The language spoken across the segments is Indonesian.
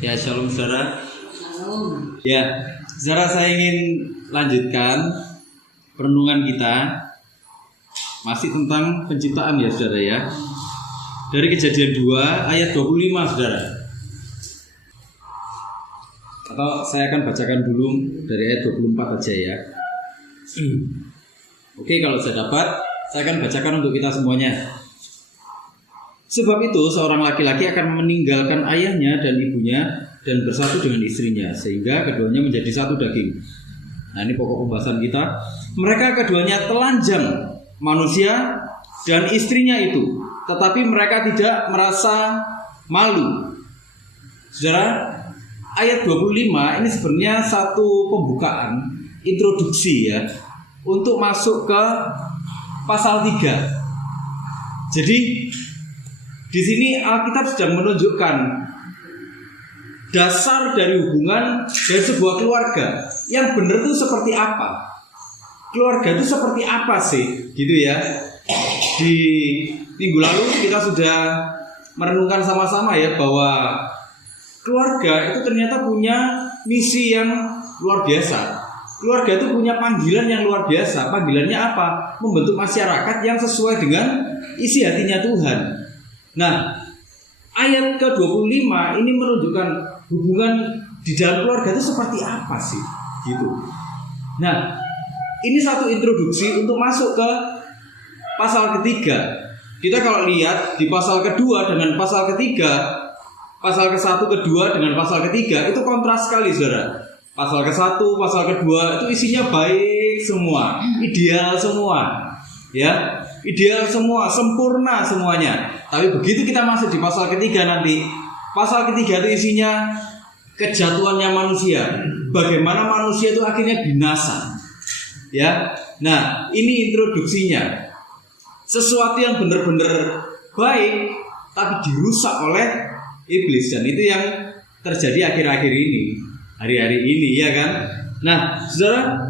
Ya, shalom saudara. Shalom. Ya, saudara, saya ingin lanjutkan perenungan kita masih tentang penciptaan ya saudara ya. Dari Kejadian 2 ayat 25 saudara. Atau saya akan bacakan dulu dari ayat 24 aja ya. Oke, kalau saya dapat, saya akan bacakan untuk kita semuanya. Sebab itu seorang laki-laki akan meninggalkan ayahnya dan ibunya dan bersatu dengan istrinya, sehingga keduanya menjadi satu daging. Nah, ini pokok pembahasan kita. Mereka keduanya telanjang, manusia dan istrinya itu, tetapi mereka tidak merasa malu. Saudara, ayat 25 ini sebenarnya satu pembukaan, introduksi ya, untuk masuk ke pasal 3. Jadi di sini Alkitab sedang menunjukkan dasar dari hubungan dari sebuah keluarga yang benar itu seperti apa. Keluarga itu seperti apa sih, gitu ya. Di minggu lalu kita sudah merenungkan sama-sama ya bahwa keluarga itu ternyata punya misi yang luar biasa. Keluarga itu punya panggilan yang luar biasa. Panggilannya apa? Membentuk masyarakat yang sesuai dengan isi hatinya Tuhan. Nah, ayat ke-25 ini menunjukkan hubungan di dalam keluarga itu seperti apa sih, gitu. Nah, ini satu introduksi untuk masuk ke pasal ketiga. Kita kalau lihat di pasal kedua dengan pasal ketiga, pasal ke-1, kedua dengan pasal ketiga itu kontras sekali, saudara. Pasal ke-1, pasal kedua itu isinya baik semua, ideal semua, ya, ideal semua, sempurna semuanya. Tapi begitu kita masuk di pasal ketiga nanti, pasal ketiga itu isinya kejatuhannya manusia. Bagaimana manusia itu akhirnya binasa. Ya, nah ini introduksinya. Sesuatu yang benar-benar baik, tapi dirusak oleh iblis. Dan itu yang terjadi akhir-akhir ini, hari-hari ini, ya kan? Nah, saudara,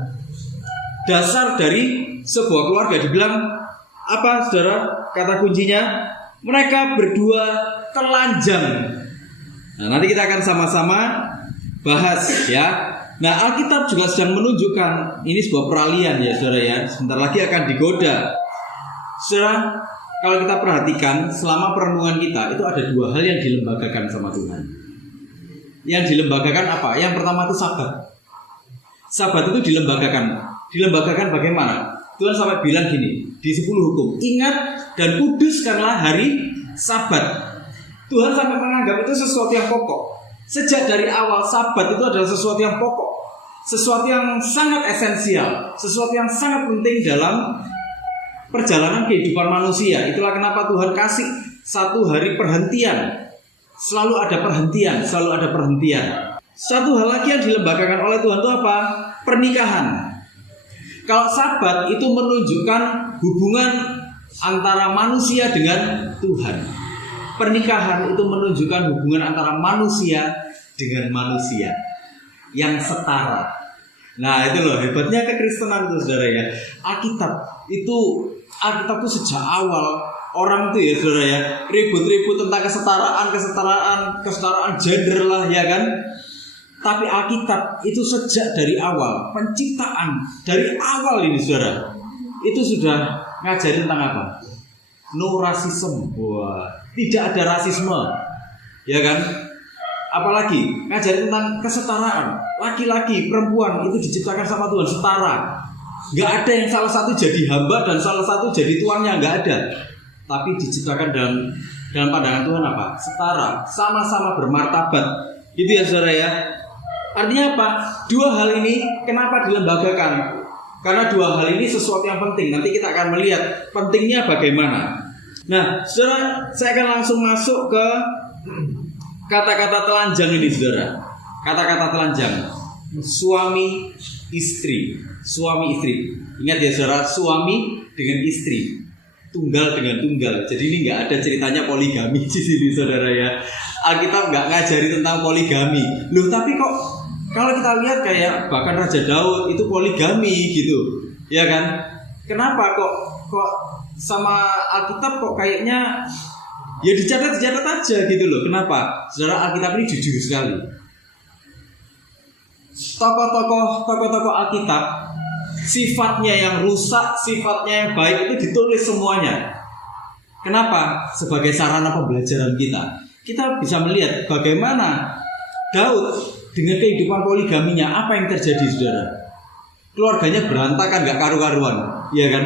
dasar dari sebuah keluarga dibilang apa, saudara? Kata kuncinya, mereka berdua telanjang. Nah, nanti kita akan sama-sama bahas ya. Nah, Alkitab juga sedang menunjukkan ini sebuah peralihan ya saudara ya. Sebentar lagi akan digoda. Saudara, kalau kita perhatikan selama perenungan kita itu ada dua hal yang dilembagakan sama Tuhan. Yang dilembagakan apa? Yang pertama itu Sabat. Sabat itu dilembagakan. Dilembagakan bagaimana? Tuhan sampai bilang gini di 10 hukum, ingat dan kuduskanlah hari Sabat. Tuhan sampai menganggap itu sesuatu yang pokok. Sejak dari awal Sabat itu adalah sesuatu yang pokok, sesuatu yang sangat esensial, sesuatu yang sangat penting dalam perjalanan kehidupan manusia. Itulah kenapa Tuhan kasih satu hari perhentian. Selalu ada perhentian, selalu ada perhentian. Satu hal lagi yang dilembagakan oleh Tuhan itu apa? Pernikahan. Kalau Sabat itu menunjukkan hubungan antara manusia dengan Tuhan. Pernikahan itu menunjukkan hubungan antara manusia dengan manusia yang setara. Nah, itu loh hebatnya kekristenan itu saudara ya. Alkitab itu sejak awal orang itu ya saudara ya, ribut-ribut tentang kesetaraan gender lah ya kan. Tapi Alkitab itu sejak dari awal penciptaan, dari awal ini saudara, itu sudah ngajarin tentang apa? No rasisme. Wah, tidak ada rasisme, ya kan? Apalagi ngajarin tentang kesetaraan. Laki-laki, perempuan itu diciptakan sama Tuhan setara. Gak ada yang salah satu jadi hamba dan salah satu jadi tuannya, gak ada. Tapi diciptakan dalam pandangan Tuhan apa? Setara, sama-sama bermartabat. Itu ya saudara ya. Artinya apa? Dua hal ini kenapa dilembagakan? Karena dua hal ini sesuatu yang penting. Nanti kita akan melihat pentingnya bagaimana. Nah, saudara, saya akan langsung masuk ke kata-kata telanjang ini, saudara. Kata-kata telanjang. Suami, istri. Suami, istri. Ingat ya, saudara, suami dengan istri. Tunggal dengan tunggal. Jadi ini nggak ada ceritanya poligami di sini, saudara ya. Alkitab nggak ngajari tentang poligami. Loh, tapi kok kalau kita lihat kayak bahkan Raja Daud itu poligami gitu, ya kan? Kenapa kok sama Alkitab kok kayaknya Ya dicatat aja gitu loh. Kenapa? Saudara, Alkitab ini jujur sekali. Tokoh-tokoh Alkitab, sifatnya yang rusak, sifatnya yang baik itu ditulis semuanya. Kenapa? Sebagai sarana pembelajaran kita. Kita bisa melihat bagaimana Daud dengan kehidupan poligaminya, apa yang terjadi, saudara? Keluarganya berantakan, gak karu-karuan, ya kan?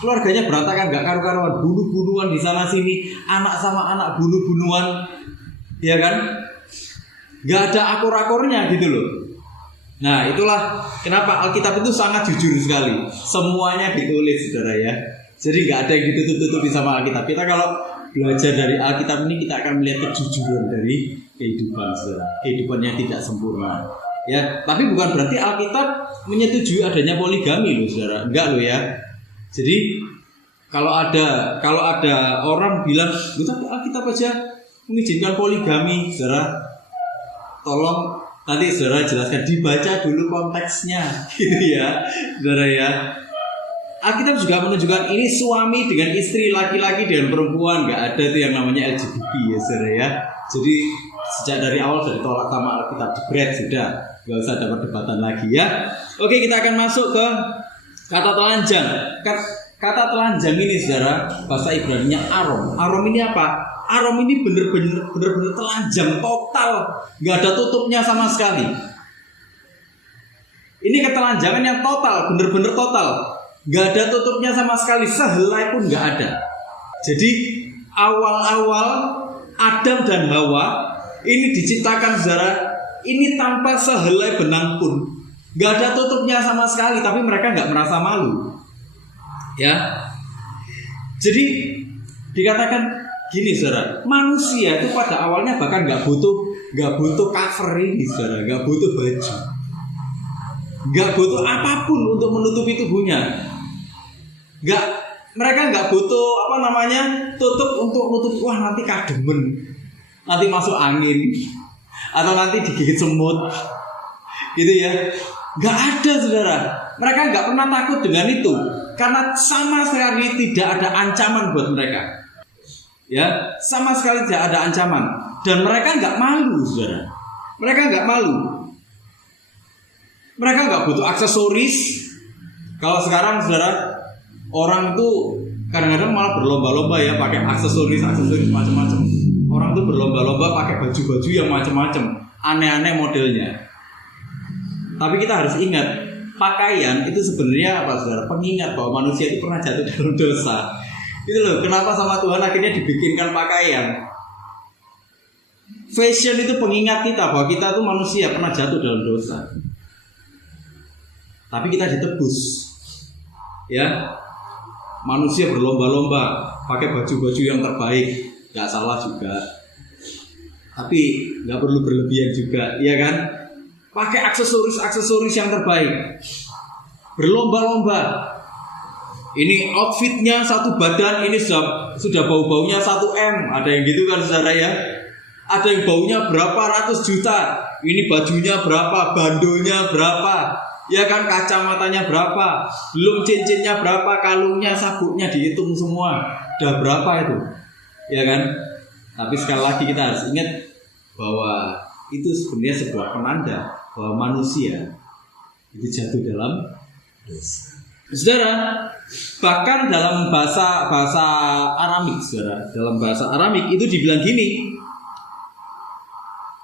Keluarganya berantakan, gak karu-karuan, bunuh-bunuhan di sana sini, anak sama anak bunuh-bunuhan, ya kan? Gak ada akur-akurnya gitu loh. Nah, itulah kenapa Alkitab itu sangat jujur sekali. Semuanya ditulis, saudara ya. Jadi gak ada yang ditutup-tutupi sama Alkitab. Kita kalau belajar dari Alkitab ini, kita akan melihat kejujuran dari kehidupan, saudara. Kehidupan yang tidak sempurna. Ya, tapi bukan berarti Alkitab menyetujui adanya poligami loh, saudara. Enggak loh ya. Jadi kalau ada orang bilang, tapi Alkitab aja mengizinkan poligami, saudara. Tolong nanti saudara jelaskan, dibaca dulu konteksnya, gitu ya, saudara ya. Alkitab juga menunjukkan ini suami dengan istri, laki-laki dengan perempuan, nggak ada tuh yang namanya LGBT ya, saudara ya. Jadi sejak dari awal sudah ditolak sama Alkitab, jebret sudah, nggak usah ada perdebatan lagi ya. Oke, kita akan masuk ke kata telanjang. Kata telanjang ini, saudara, bahasa Ibrani-nya arom. Arom ini apa? Arom ini bener-bener telanjang total, nggak ada tutupnya sama sekali. Ini ketelanjangan yang total, bener-bener total. Gak ada tutupnya sama sekali, sehelai pun gak ada. Jadi awal-awal Adam dan Hawa ini diciptakan, saudara, ini tanpa sehelai benang pun. Gak ada tutupnya sama sekali, tapi mereka gak merasa malu. Ya. Jadi dikatakan gini, saudara, manusia itu pada awalnya bahkan gak butuh cover ini, saudara, gak butuh baju, gak butuh apapun untuk menutupi tubuhnya. Mereka nggak butuh tutup untuk nutup. Wah, nanti kademen, nanti masuk angin, atau nanti digigit semut, gitu ya. Nggak ada, saudara. Mereka nggak pernah takut dengan itu, karena sama sekali tidak ada ancaman buat mereka. Ya, sama sekali tidak ada ancaman, dan mereka nggak malu, saudara. Mereka nggak malu. Mereka nggak butuh aksesoris. Kalau sekarang, saudara, orang tuh kadang-kadang malah berlomba-lomba ya pakai aksesoris macam-macam. Orang tuh berlomba-lomba pakai baju-baju yang macam-macam, aneh-aneh modelnya. Tapi kita harus ingat, pakaian itu sebenarnya apa, saudara? Pengingat bahwa manusia itu pernah jatuh dalam dosa. Itu loh, kenapa sama Tuhan akhirnya dibikinkan pakaian. Fashion itu pengingat kita bahwa kita tuh manusia pernah jatuh dalam dosa. Tapi kita ditebus. Ya. Manusia berlomba-lomba pakai baju-baju yang terbaik, nggak salah juga, tapi nggak perlu berlebihan juga, ya kan? Pakai aksesoris yang terbaik, berlomba-lomba. Ini outfitnya satu badan, ini sudah bau-baunya 1 M, ada yang gitu kan, saudara ya? Ada yang baunya berapa ratus juta, ini bajunya berapa, bandonya berapa. Ya kan, kacamatanya berapa, belum cincinnya berapa, kalungnya, sabuknya dihitung semua, udah berapa itu, ya kan? Tapi sekali lagi kita harus ingat bahwa itu sebenarnya sebuah penanda bahwa manusia itu jatuh dalam dosa. Saudara, bahkan dalam bahasa Aramik, saudara, dalam bahasa Aramik itu dibilang gini.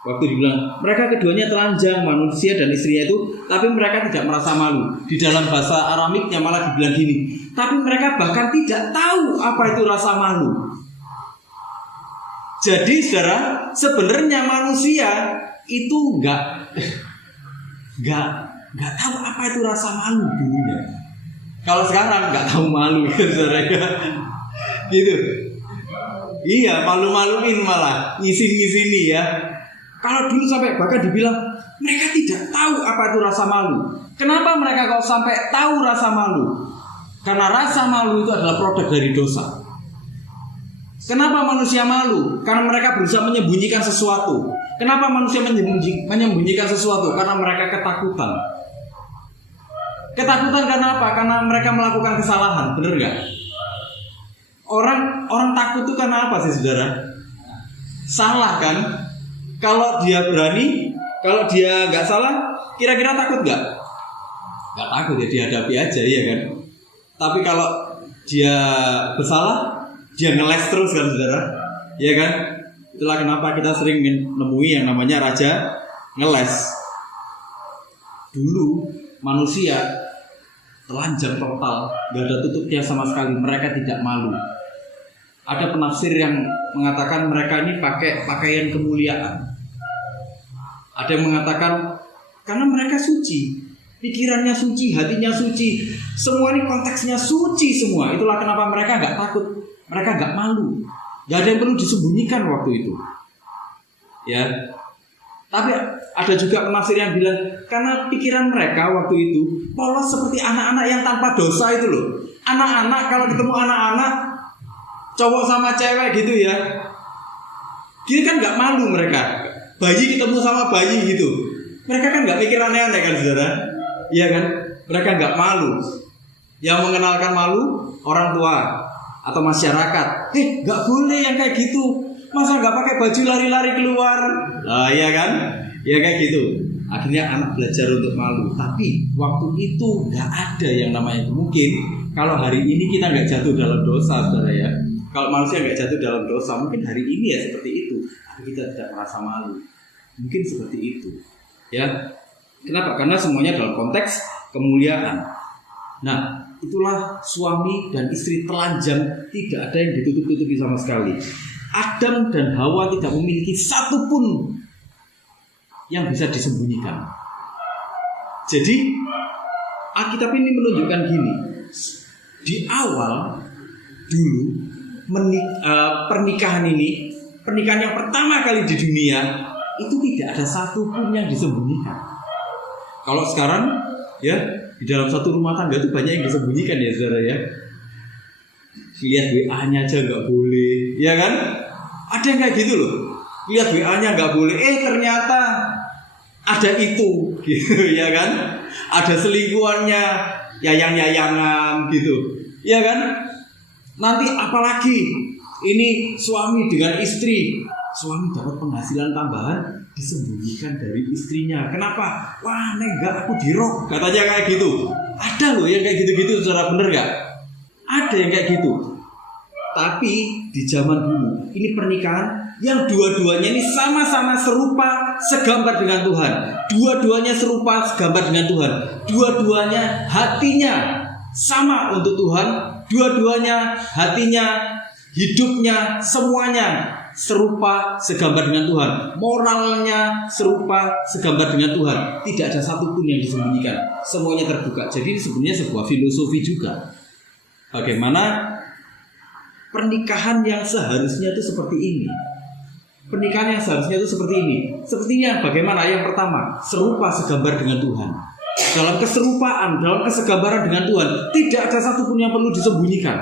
Waktu dibilang mereka keduanya telanjang, manusia dan istrinya itu, tapi mereka tidak merasa malu. Di dalam bahasa Aramiknya malah dibilang gini, tapi mereka bahkan tidak tahu apa itu rasa malu. Jadi, saudara, sebenarnya manusia itu nggak tahu apa itu rasa malu dulunya. Kalau sekarang nggak tahu malu, saudara, gitu. Iya, malu-maluin malah, ngisin-ngisini ya. Kalau dulu sampai bahkan dibilang mereka tidak tahu apa itu rasa malu. Kenapa mereka kok sampai tahu rasa malu? Karena rasa malu itu adalah produk dari dosa. Kenapa manusia malu? Karena mereka berusaha menyembunyikan sesuatu. Kenapa manusia menyembunyikan sesuatu? Karena mereka ketakutan. Ketakutan karena apa? Karena mereka melakukan kesalahan, benar nggak? Orang takut itu karena apa sih saudara? Salah kan? Kalau dia berani, kalau dia nggak salah, kira-kira takut nggak? Nggak takut ya, dihadapi aja ya kan. Tapi kalau dia bersalah, dia ngeles terus kan saudara, ya kan? Itulah kenapa kita sering menemui yang namanya raja ngeles. Dulu manusia telanjang total, nggak ada tutupnya sama sekali. Mereka tidak malu. Ada penafsir yang mengatakan mereka ini pakai pakaian kemuliaan. Ada yang mengatakan karena mereka suci, pikirannya suci, hatinya suci, semua ini konteksnya suci semua. Itulah kenapa mereka nggak takut, mereka nggak malu, nggak ada yang perlu disembunyikan waktu itu. Ya, tapi ada juga penafsir yang bilang karena pikiran mereka waktu itu polos seperti anak-anak yang tanpa dosa itu loh. Anak-anak kalau ketemu anak-anak cowok sama cewek gitu ya, gini kan nggak malu mereka. Bayi ketemu sama bayi gitu, mereka kan nggak mikir aneh-aneh kan saudara, iya kan? Mereka nggak malu. Yang mengenalkan malu orang tua atau masyarakat. Nggak boleh yang kayak gitu. Masa nggak pakai baju lari-lari keluar? Nah, iya kan? Ya kayak gitu. Akhirnya anak belajar untuk malu. Tapi waktu itu nggak ada yang namanya itu. Mungkin kalau hari ini kita nggak jatuh dalam dosa, saudara ya. Kalau manusia nggak jatuh dalam dosa, mungkin hari ini ya seperti itu. Tapi kita tidak merasa malu. Mungkin seperti itu. Ya. Kenapa? Karena semuanya dalam konteks kemuliaan. Nah, itulah suami dan istri telanjang, tidak ada yang ditutup-tutupi sama sekali. Adam dan Hawa tidak memiliki satu pun yang bisa disembunyikan. Jadi Alkitab ini menunjukkan gini. Di awal dulu pernikahan ini, pernikahan yang pertama kali di dunia, itu tidak ada satu pun yang disembunyikan. Kalau sekarang ya di dalam satu rumah tangga itu banyak yang disembunyikan ya saudara ya. Lihat WA-nya aja nggak boleh, ya kan? Ada yang kayak gitu loh. Lihat WA-nya nggak boleh, ternyata ada itu, gitu ya kan? Ada selingkuhannya, yayang-yayangan gitu, ya kan? Nanti apalagi ini suami dengan istri, suami dapat penghasilan tambahan disembunyikan dari istrinya. Kenapa? Wah, enggak, aku dirok, katanya kayak gitu. Ada loh yang kayak gitu-gitu, saudara, bener nggak? Ada yang kayak gitu. Tapi di zaman dulu ini pernikahan yang dua-duanya ini sama-sama serupa, segambar dengan Tuhan. Dua-duanya serupa, segambar dengan Tuhan. Dua-duanya hatinya sama untuk Tuhan. Dua-duanya hatinya, hidupnya, semuanya serupa, segambar dengan Tuhan. Moralnya serupa, segambar dengan Tuhan. Tidak ada satupun yang disembunyikan. Semuanya terbuka. Jadi ini sebenarnya sebuah filosofi juga. Bagaimana pernikahan yang seharusnya itu seperti ini. Pernikahan yang seharusnya itu seperti ini. Sepertinya bagaimana? Yang pertama, serupa segambar dengan Tuhan. Dalam keserupaan, dalam kesegambaran dengan Tuhan, tidak ada satupun yang perlu disembunyikan.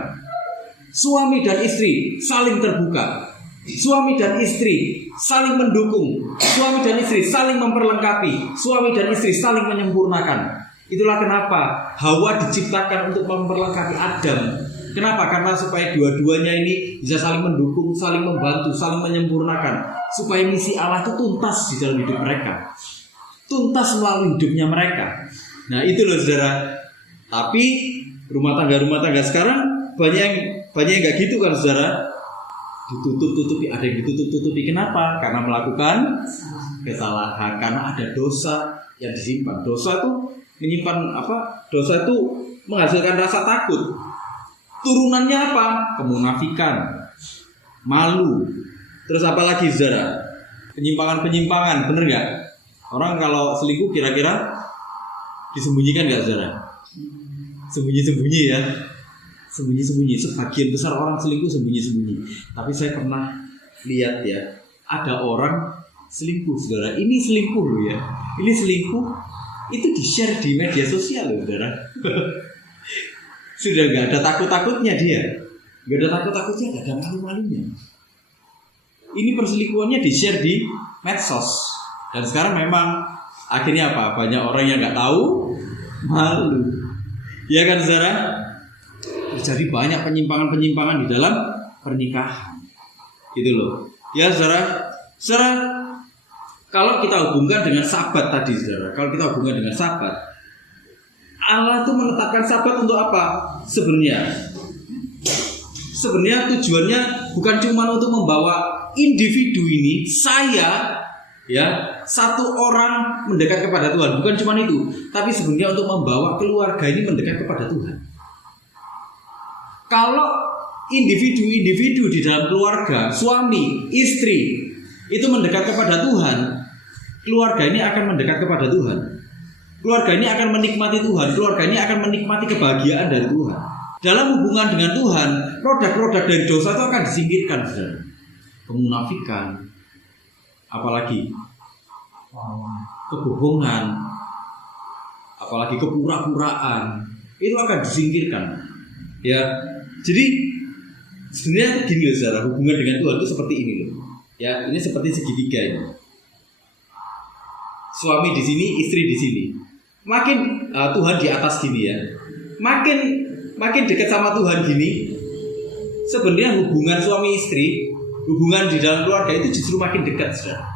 Suami dan istri saling terbuka. Suami dan istri saling mendukung. Suami dan istri saling memperlengkapi. Suami dan istri saling menyempurnakan. Itulah kenapa Hawa diciptakan untuk memperlengkapi Adam. Kenapa? Karena supaya dua-duanya ini bisa saling mendukung, saling membantu, saling menyempurnakan. Supaya misi Allah itu tuntas di dalam hidup mereka. Tuntas melalui hidupnya mereka. Nah itu loh saudara. Tapi rumah tangga sekarang banyak yang gak gitu kan saudara. Ditutup-tutupi, ada yang ditutup-tutupi. Kenapa? Karena melakukan kesalahan. Karena ada dosa yang disimpan. Dosa itu menyimpan apa? Dosa itu menghasilkan rasa takut. Turunannya apa? Kemunafikan, malu. Terus apa lagi saudara? Penyimpangan, bener gak? Orang kalau selingkuh kira-kira disembunyikan gak saudara? Sembunyi-sembunyi ya. Sembunyi-sembunyi. Sebagian besar orang selingkuh sembunyi-sembunyi. Tapi saya pernah lihat ya, ada orang selingkuh saudara. Ini selingkuh loh ya. Ini selingkuh itu di-share di media sosial loh saudara. Sudah gak ada takut-takutnya dia. Gak ada takut-takutnya, gak ada malu-malunya. Ini perselingkuhannya di-share di medsos. Dan sekarang memang akhirnya apa? Banyak orang yang gak tahu, malu. Ya kan saudara? Terjadi banyak penyimpangan-penyimpangan di dalam pernikahan. Gitu loh. Ya saudara, kalau kita hubungkan dengan Sabat tadi saudara, kalau kita hubungkan dengan Sabat, Allah itu menetapkan Sabat untuk apa? Sebenarnya tujuannya bukan cuma untuk membawa individu ini, saya ya, satu orang mendekat kepada Tuhan, bukan cuma itu, tapi sebenarnya untuk membawa keluarga ini mendekat kepada Tuhan. Kalau individu-individu di dalam keluarga, suami, istri itu mendekat kepada Tuhan, keluarga ini akan mendekat kepada Tuhan. Keluarga ini akan menikmati Tuhan, keluarga ini akan menikmati kebahagiaan dari Tuhan. Dalam hubungan dengan Tuhan, produk-produk dari dosa itu akan disingkirkan, saudara. Kemunafikan, apalagi kebohongan, apalagi kepura-puraan, itu akan disingkirkan. Ya, jadi sebenarnya gini loh, saudara, hubungan dengan Tuhan itu seperti ini loh. Ya, ini seperti segitiga ini. Suami di sini, istri di sini. Makin Tuhan di atas gini ya. Makin dekat sama Tuhan gini, sebenarnya hubungan suami istri, hubungan di dalam keluarga itu justru makin dekat, saudara.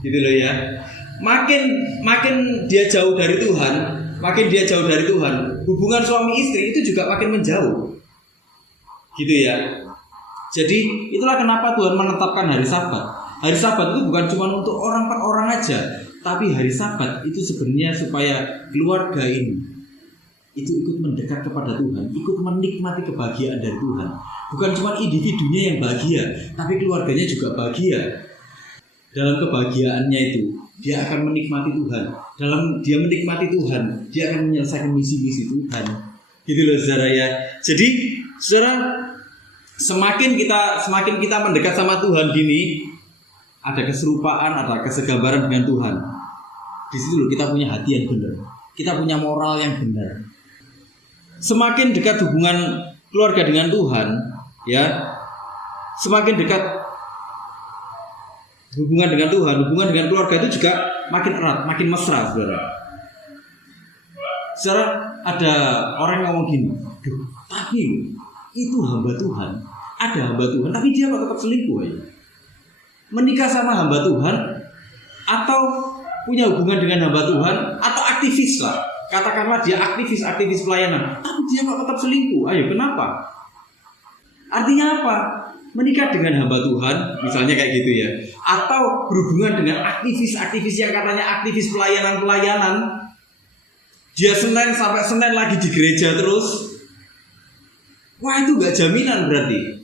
Gitu loh ya. Makin dia jauh dari Tuhan, hubungan suami istri itu juga makin menjauh. Gitu ya. Jadi itulah kenapa Tuhan menetapkan hari Sabat. Hari Sabat itu bukan cuma untuk orang per orang aja, tapi hari Sabat itu sebenarnya supaya keluarga ini itu ikut mendekat kepada Tuhan, ikut menikmati kebahagiaan dari Tuhan. Bukan cuma individunya yang bahagia, tapi keluarganya juga bahagia. Dalam kebahagiaannya itu, dia akan menikmati Tuhan. Dalam dia menikmati Tuhan, dia akan menyelesaikan misi-misi Tuhan. Gitu loh saudara ya. Jadi saudara, semakin kita mendekat sama Tuhan gini, ada keserupaan, ada kesegambaran dengan Tuhan. Di situ loh kita punya hati yang benar, kita punya moral yang benar. Semakin dekat hubungan keluarga dengan Tuhan, ya, semakin dekat hubungan dengan Tuhan, hubungan dengan keluarga itu juga makin erat, makin mesra, saudara. Saudara, ada orang yang ngomong gini, tapi itu hamba Tuhan, ada hamba Tuhan, tapi dia kok tetap selingkuh aja. Menikah sama hamba Tuhan, atau punya hubungan dengan hamba Tuhan, atau aktivis lah, katakanlah dia aktivis pelayanan, tapi dia kok tetap selingkuh. Ayo, kenapa? Artinya apa? Menikah dengan hamba Tuhan, misalnya kayak gitu ya, atau berhubungan dengan aktivis yang katanya aktivis pelayanan, dia Senin sampai Senin lagi di gereja terus. Wah, itu gak jaminan berarti.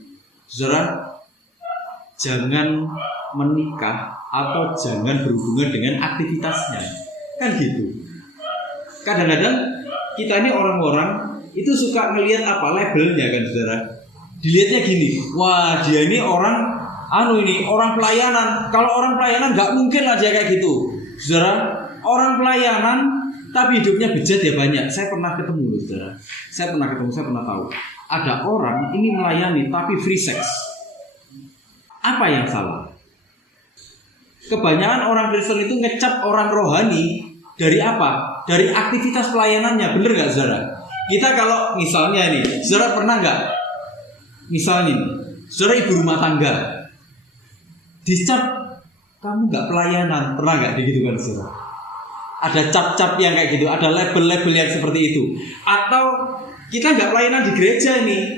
Saudara, jangan menikah atau jangan berhubungan dengan aktivitasnya. Kan gitu. Kadang-kadang kita ini orang-orang itu suka ngelihat apa labelnya kan, saudara. Dilihatnya gini, wah dia ini orang pelayanan. Kalau orang pelayanan nggak mungkin lah dia kayak gitu, saudara. Orang pelayanan tapi hidupnya bejat ya banyak. Saya pernah ketemu loh, saudara. Saya pernah tahu. Ada orang ini melayani tapi free sex. Apa yang salah? Kebanyakan orang Kristen itu ngecap orang rohani dari apa? Dari aktivitas pelayanannya, bener nggak, saudara? Kita kalau misalnya nih, saudara pernah nggak? Misalnya, saudara ibu rumah tangga, dicap kamu nggak pelayanan, pernah nggak begitu kan, saudara? Ada cap-cap yang kayak gitu, ada label-label yang seperti itu. Atau kita nggak pelayanan di gereja nih,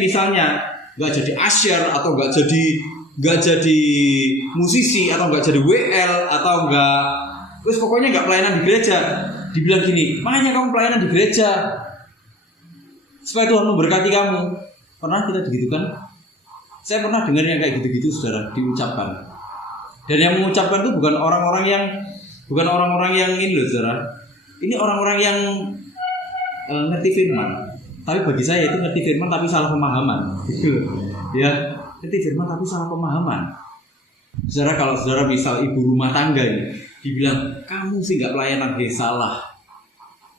misalnya nggak jadi asyar atau nggak jadi musisi atau nggak jadi WL atau nggak, terus pokoknya nggak pelayanan di gereja. Dibilang gini, makanya kamu pelayanan di gereja supaya Tuhan memberkati kamu. Pernah kita digitukan? Saya pernah dengar yang kayak gitu-gitu, saudara, diucapkan. Dan yang mengucapkan itu bukan orang-orang yang ini loh, saudara. Ini orang-orang yang ngerti firman. Tapi bagi saya itu ngerti firman tapi salah pemahaman. Gitu. Ya, ngerti firman tapi salah pemahaman. Saudara, kalau saudara misal ibu rumah tangga ini dibilang kamu sih nggak pelayanan, salah.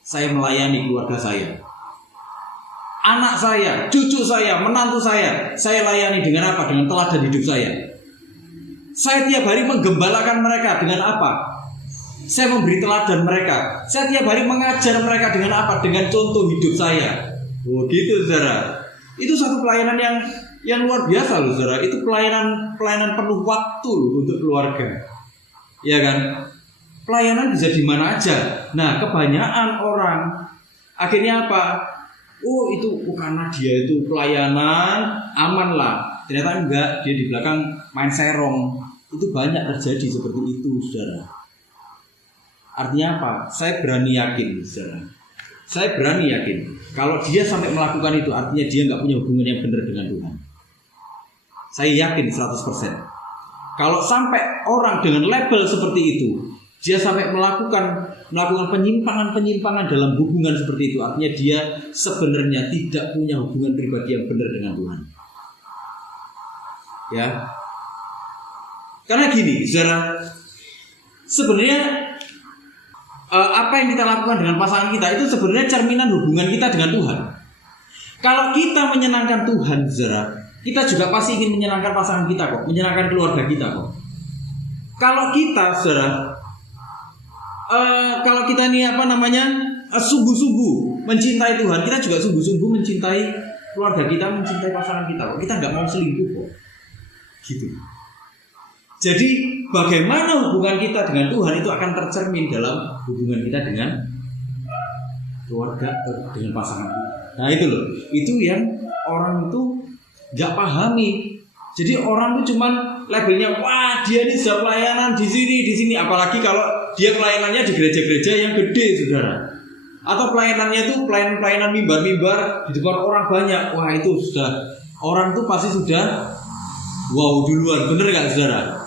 Saya melayani keluarga saya. Anak saya, cucu saya, menantu saya layani dengan apa? Dengan teladan hidup saya. Saya tiap hari menggembalakan mereka dengan apa? Saya memberi teladan mereka. Saya tiap hari mengajar mereka dengan apa? Dengan contoh hidup saya. Oh gitu saudara. Itu satu pelayanan yang luar biasa loh saudara. Itu pelayanan penuh waktu loh untuk keluarga. Ya kan? Pelayanan bisa di mana aja. Nah, kebanyakan orang akhirnya apa? Oh itu karena dia itu pelayanan aman lah. Ternyata enggak, dia di belakang main serong. Itu banyak terjadi seperti itu, saudara. Artinya apa? Saya berani yakin, saudara. Saya berani yakin kalau dia sampai melakukan itu, artinya dia nggak punya hubungan yang benar dengan Tuhan. Saya yakin 100%. Kalau sampai orang dengan label seperti itu, dia sampai melakukan penyimpangan dalam hubungan seperti itu, artinya dia sebenarnya tidak punya hubungan pribadi yang benar dengan Tuhan. Ya, karena gini, saudara, sebenarnya apa yang kita lakukan dengan pasangan kita itu sebenarnya cerminan hubungan kita dengan Tuhan. Kalau kita menyenangkan Tuhan, saudara, kita juga pasti ingin menyenangkan pasangan kita kok, menyenangkan keluarga kita kok. Kalau kita, saudara, kalau kita ini sungguh-sungguh mencintai Tuhan, kita juga sungguh-sungguh mencintai keluarga kita, mencintai pasangan kita kok. Kita nggak mau selingkuh kok, gitu. Jadi bagaimana hubungan kita dengan Tuhan itu akan tercermin dalam hubungan kita dengan keluarga, dengan pasangan kita. Nah itu loh, itu yang orang itu nggak pahami. Jadi orang itu cuman labelnya, wah dia ini sudah pelayanan di sini. Apalagi kalau dia pelayanannya di gereja-gereja yang gede, saudara. Atau pelayanannya itu pelayanan mimbar-mimbar di depan orang banyak. Wah itu sudah, orang itu pasti sudah wow duluan, bener nggak saudara?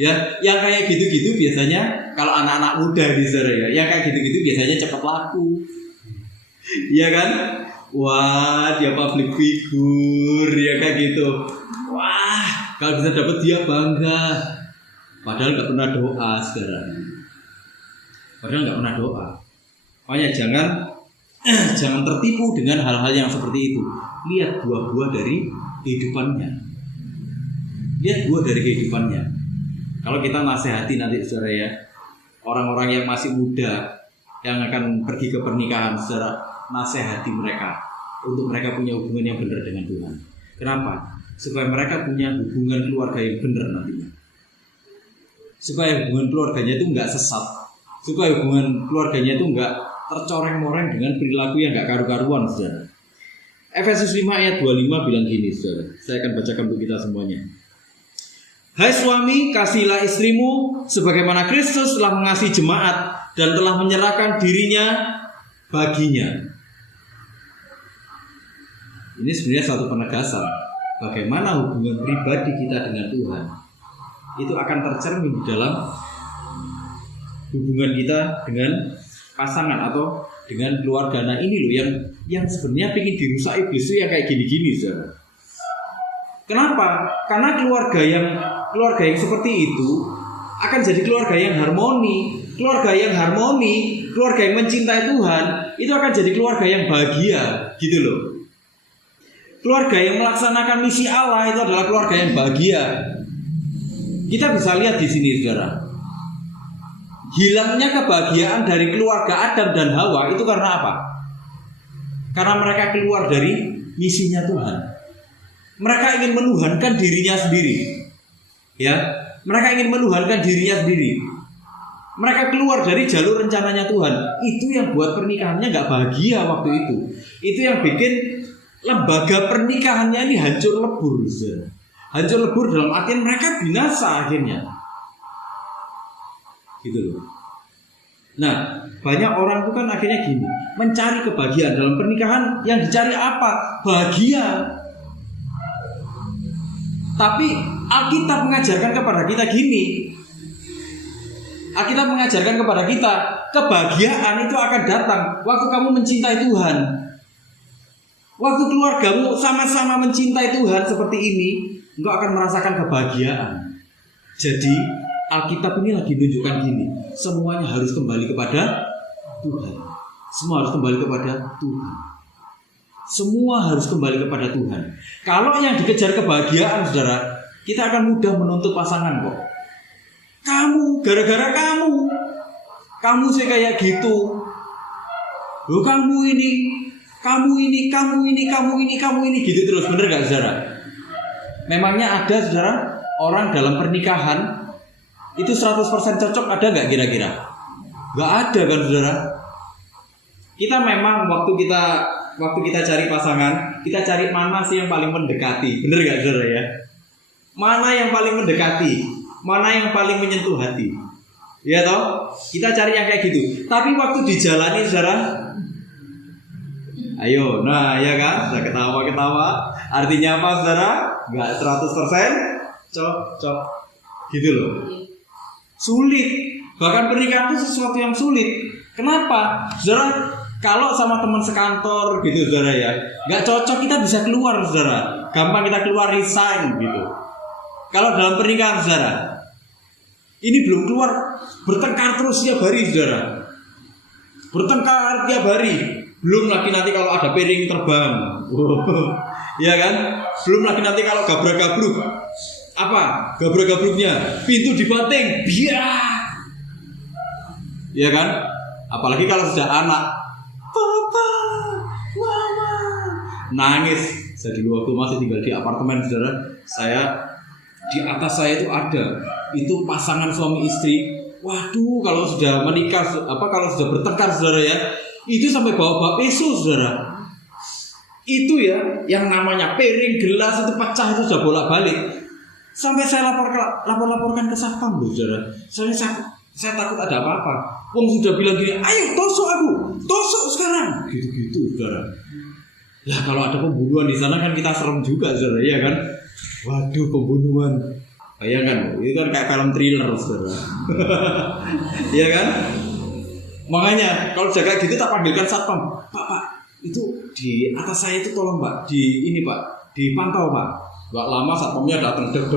Ya, yang kayak gitu-gitu biasanya kalau anak-anak muda nih saudara ya, yang kayak gitu-gitu biasanya cepat laku. Iya kan? Wah, dia public figure ya kayak gitu. Wah, kalau bisa dapat dia bangga. Padahal nggak pernah doa, saudara. Padahal nggak pernah doa. Makanya jangan tertipu dengan hal-hal yang seperti itu. Lihat buah-buah dari kehidupannya. Lihat buah dari kehidupannya. Kalau kita nasihati nanti saudara ya, orang-orang yang masih muda yang akan pergi ke pernikahan, saudara, nasihati mereka untuk mereka punya hubungan yang benar dengan Tuhan. Kenapa? Supaya mereka punya hubungan keluarga yang benar nantinya. Supaya hubungan keluarganya itu nggak sesat. Supaya hubungan keluarganya itu nggak tercoreng-moreng dengan perilaku yang nggak karu-karuan, saudara. Efesus 5 ayat 25 bilang gini, saudara. Saya akan bacakan untuk kita semuanya. Hai suami, kasihilah istrimu sebagaimana Kristus telah mengasihi jemaat dan telah menyerahkan dirinya baginya. Ini sebenarnya satu penegasan bagaimana hubungan pribadi kita dengan Tuhan itu akan tercermin di dalam hubungan kita dengan pasangan atau dengan keluarga. Nah ini loh yang sebenarnya pengen dirusak iblis itu yang kayak gini-gini, saudara. Kenapa? Karena keluarga yang seperti itu akan jadi keluarga yang harmoni. Keluarga yang harmoni, keluarga yang mencintai Tuhan, itu akan jadi keluarga yang bahagia, gitu loh. Keluarga yang melaksanakan misi Allah itu adalah keluarga yang bahagia. Kita bisa lihat di sini, saudara. Hilangnya kebahagiaan dari keluarga Adam dan Hawa itu karena apa? Karena mereka keluar dari misinya Tuhan. Mereka ingin menuhankan dirinya sendiri. Ya, mereka ingin menuhankan dirinya sendiri. Mereka keluar dari jalur rencananya Tuhan. Itu yang buat pernikahannya nggak bahagia waktu itu. Itu yang bikin lembaga pernikahannya ini hancur lebur, saudara. Hancur lebur dalam artian mereka binasa akhirnya. Gitu loh. Nah, banyak orang itu kan akhirnya gini, mencari kebahagiaan dalam pernikahan. Yang dicari apa? Bahagia. Tapi Alkitab mengajarkan kepada kita gini. Alkitab mengajarkan kepada kita, kebahagiaan itu akan datang waktu kamu mencintai Tuhan. Waktu keluargamu sama-sama mencintai Tuhan seperti ini, engkau akan merasakan kebahagiaan. Jadi Alkitab ini lagi menunjukkan gini, semuanya harus kembali kepada Tuhan. Semua harus kembali kepada Tuhan. Semua harus kembali kepada Tuhan. Kalau yang dikejar kebahagiaan, saudara, kita akan mudah menuntut pasangan kok. Kamu, gara-gara kamu sih kayak gitu. Loh kamu ini kamu ini gitu terus, bener gak saudara? Memangnya ada saudara orang dalam pernikahan itu 100% cocok, ada gak kira-kira? Gak ada kan saudara? Kita memang waktu kita cari pasangan, kita cari mana sih yang paling mendekati, bener gak saudara ya? Mana yang paling mendekati, mana yang paling menyentuh hati, ya toh? Kita cari yang kayak gitu. Tapi waktu dijalani saudara, ayo, nah ya kan, sudah ketawa-ketawa. Artinya apa saudara? Gak 100% cocok, gitu loh. Sulit. Bahkan pernikahan itu sesuatu yang sulit. Kenapa? Saudara, kalau sama teman sekantor gitu saudara ya, gak cocok, kita bisa keluar saudara. Gampang kita keluar, resign gitu. Kalau dalam pernikahan saudara, ini belum keluar, bertengkar terus tiap hari saudara. Bertengkar tiap hari. Belum lagi nanti kalau ada piring terbang. Ya kan? Belum lagi nanti kalau gabrak-gabruk. Apa? Gabrak-gabruknya pintu dibanting. Biar. Ya kan? Apalagi kalau sudah anak. Papa, mama. Nangis. Saya dulu waktu masih tinggal di apartemen saudara, di atas saya itu ada itu pasangan suami istri. Waduh, kalau sudah menikah, kalau sudah bertengkar saudara ya, itu sampai bawa-bawa pisau saudara. Itu ya, yang namanya piring, gelas itu pecah, itu sudah bolak-balik. Sampai saya laporkan ke satpam loh saudara. Saya takut ada apa-apa. Wong sudah bilang gini, ayo tosok aku, tosok sekarang. Gitu-gitu saudara. Ya kalau ada pembunuhan di sana kan kita serem juga saudara, ya kan? Waduh, pembunuhan. Bayangkan, itu kan kayak film thriller saudara. Iya kan? Makanya kalau jaga gitu tak panggilkan satpam. Pak, itu di atas saya itu tolong Pak, dipantau Pak. Gak lama satpamnya datang, deg.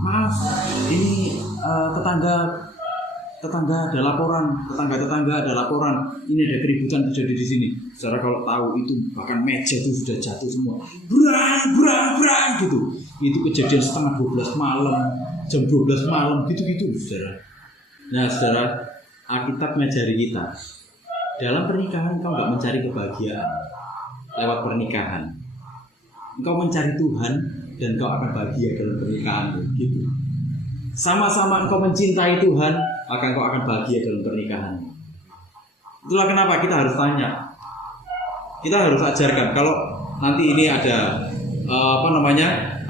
Maaf, ini tetangga ada laporan, tetangga ada laporan. Ini ada keributan terjadi di sini. Saudara kalau tahu itu bahkan meja itu sudah jatuh semua. Brang gitu. Itu kejadian setengah 12 malam, jam 12 malam gitu saudara. Nah saudara, Alkitab mengajari kita dalam pernikahan engkau gak mencari kebahagiaan lewat pernikahan. Engkau mencari Tuhan dan engkau akan bahagia dalam pernikahan gitu. Sama-sama engkau mencintai Tuhan, maka engkau akan bahagia dalam pernikahan. Itulah kenapa kita harus tanya. Kita harus ajarkan kalau nanti ini ada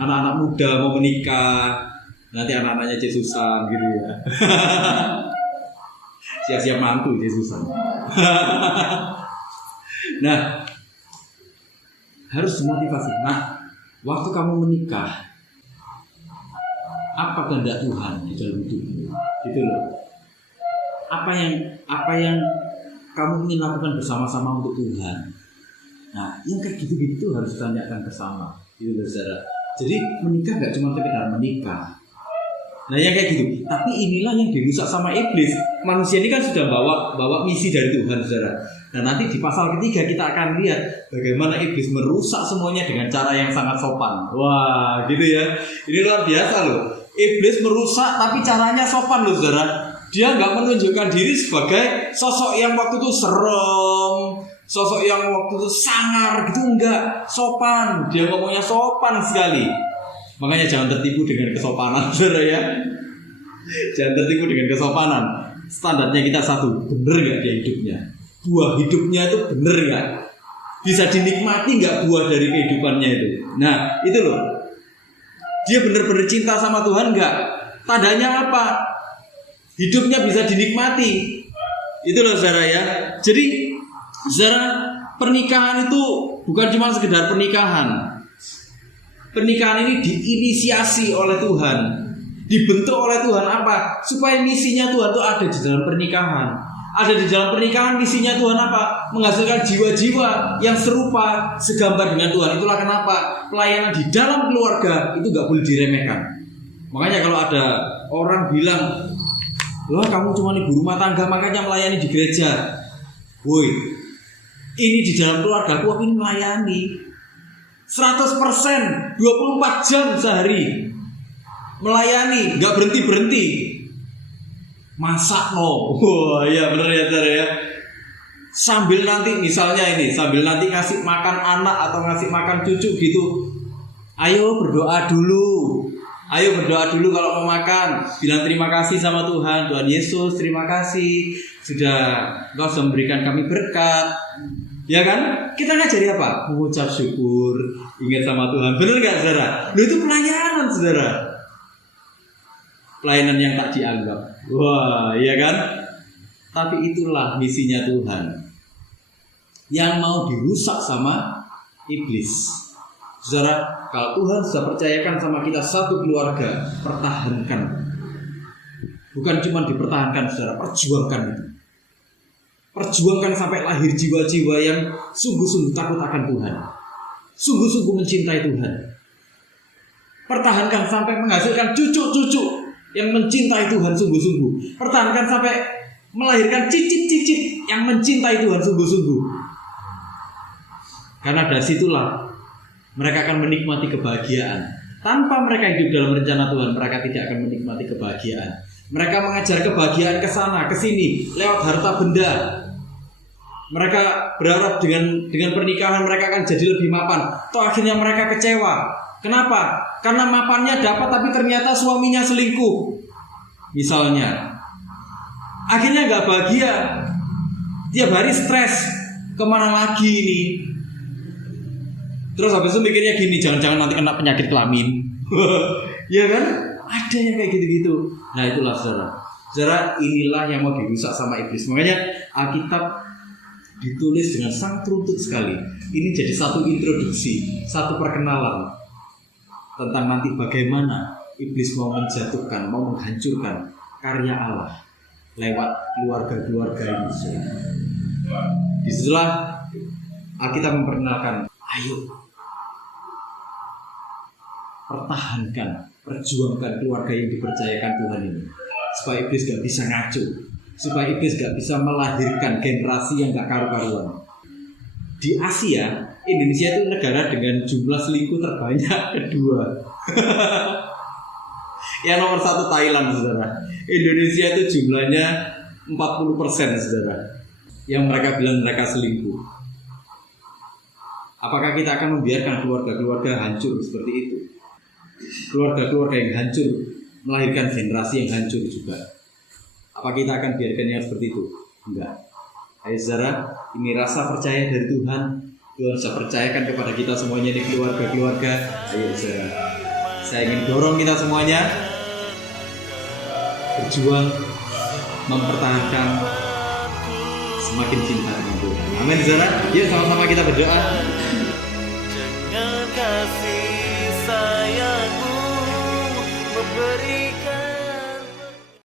anak-anak muda mau menikah, nanti anak-anaknya Jesusan gitu ya. Siap-siap mantu Jesusan. Nah, harus dimotivasi. Nah, waktu kamu menikah, apa kehendak Tuhan di dalam hidupmu? Gitu loh. Apa yang kamu ingin lakukan bersama-sama untuk Tuhan? Nah, yang kayak gitu-gitu harus ditanyakan bersama, gitu saudara. Jadi menikah nggak cuma sekedar menikah. Nah, yang kayak gitu. Tapi inilah yang dirusak sama iblis. Manusia ini kan sudah bawa misi dari Tuhan, saudara. Nah, nanti di pasal ketiga kita akan lihat bagaimana iblis merusak semuanya dengan cara yang sangat sopan. Wah, gitu ya. Ini luar biasa loh. Iblis merusak tapi caranya sopan loh, saudara. Dia nggak menunjukkan diri sebagai sosok yang waktu itu serem, sosok yang waktu itu sangar gitu, enggak, sopan. Dia ngomongnya sopan sekali. Makanya jangan tertipu dengan kesopanan, saudara ya. Jangan tertipu dengan kesopanan. Standarnya kita satu, bener gak dia hidupnya? Buah hidupnya itu bener gak? Bisa dinikmati gak buah dari kehidupannya itu? Nah, itu loh. Dia bener-bener cinta sama Tuhan gak? Tandanya apa? Hidupnya bisa dinikmati. Itu loh saudara ya. Jadi saudara, pernikahan itu bukan cuma sekedar pernikahan. Pernikahan ini diinisiasi oleh Tuhan, dibentuk oleh Tuhan apa? Supaya misinya Tuhan itu ada di dalam pernikahan. Ada di dalam pernikahan misinya Tuhan apa? Menghasilkan jiwa-jiwa yang serupa, segambar dengan Tuhan. Itulah kenapa pelayanan di dalam keluarga itu gak boleh diremehkan. Makanya kalau ada orang bilang, "Wah, kamu cuma ibu rumah tangga makanya melayani di gereja." Woi, ini di dalam keluarga aku ini melayani 100%, 24 jam sehari melayani, gak berhenti-berhenti. Masak no. Wah, iya bener ya saudara ya. sambil nanti misalnya ini, sambil nanti ngasih makan anak atau ngasih makan cucu gitu, ayo berdoa dulu. Ayo berdoa dulu kalau mau makan. Bilang terima kasih sama Tuhan. Tuhan Yesus, terima kasih sudah Engkau sudah memberikan kami berkat. Ya kan? Kita ngajari apa? Mengucap syukur, ingat sama Tuhan. Benar gak saudara? Loh, itu pelayanan saudara. Pelayanan yang tak dianggap. Wah, iya kan? Tapi itulah misinya Tuhan, yang mau dirusak sama iblis. Saudara, kalau Tuhan sudah percayakan sama kita satu keluarga, pertahankan. Bukan cuma dipertahankan, saudara, perjuangkan itu. Perjuangkan sampai lahir jiwa-jiwa yang sungguh-sungguh takut akan Tuhan, sungguh-sungguh mencintai Tuhan. Pertahankan sampai menghasilkan cucu-cucu yang mencintai Tuhan sungguh-sungguh. Pertahankan sampai melahirkan cicit-cicit yang mencintai Tuhan sungguh-sungguh. Karena dari situlah mereka akan menikmati kebahagiaan. Tanpa mereka hidup dalam rencana Tuhan, mereka tidak akan menikmati kebahagiaan. Mereka mengejar kebahagiaan ke sana, ke sini, lewat harta benda. Mereka berharap dengan pernikahan mereka akan jadi lebih mapan. Toh akhirnya mereka kecewa. Kenapa? Karena mapannya dapat tapi ternyata suaminya selingkuh. Misalnya. Akhirnya gak bahagia. Tiap hari stres. Kemana lagi ini? Terus habis itu mikirnya gini, jangan-jangan nanti kena penyakit kelamin. Ya kan? Ada yang kayak gitu-gitu. Nah itulah saudara. Saudara, inilah yang mau dirusak sama iblis. Makanya Alkitab ditulis dengan sangat runtut sekali. Ini jadi satu introduksi, satu perkenalan tentang nanti bagaimana iblis mau menjatuhkan, mau menghancurkan karya Allah lewat keluarga-keluarga ini. Disitulah Alkitab memperkenalkan, ayo pertahankan, perjuangkan keluarga yang dipercayakan Tuhan ini, supaya iblis gak bisa ngaco, supaya iblis gak bisa melahirkan generasi yang gak karu-karuan. Di Asia, Indonesia itu negara dengan jumlah selingkuh terbanyak kedua. Yang nomor 1 Thailand, saudara. Indonesia itu jumlahnya 40%, saudara, yang mereka bilang mereka selingkuh. Apakah kita akan membiarkan keluarga-keluarga hancur seperti itu? Keluarga-keluarga yang hancur melahirkan generasi yang hancur juga. Apa kita akan biarkan yang seperti itu? Enggak. Ayo saudara, ini rasa percaya dari Tuhan. Tuhan bisa percayakan kepada kita semuanya di keluarga-keluarga. Ayo saudara, saya ingin dorong kita semuanya berjuang mempertahankan semakin cinta dengan Tuhan. Amin saudara. Yuk sama-sama kita berdoa.